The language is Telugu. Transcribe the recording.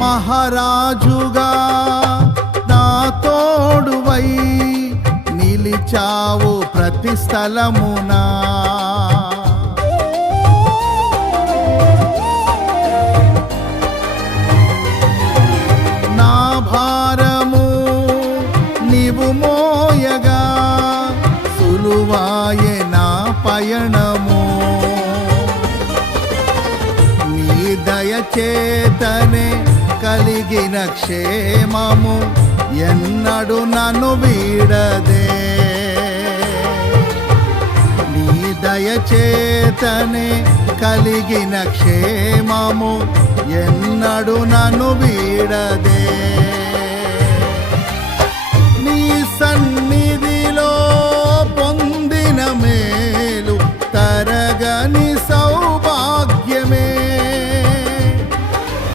మహారాజుగా నా తోడువై నిలిచావు ప్రతి స్థలమునా. నా భారము నీవు మోయగా సులువాయే నా పయనము. నీ దయచేతనే కలిగిన క్షేమము ఎన్నడు నన్ను వీడదే. నీ దయచేతనే కలిగిన క్షేమము ఎన్నడు నన్ను వీడదే.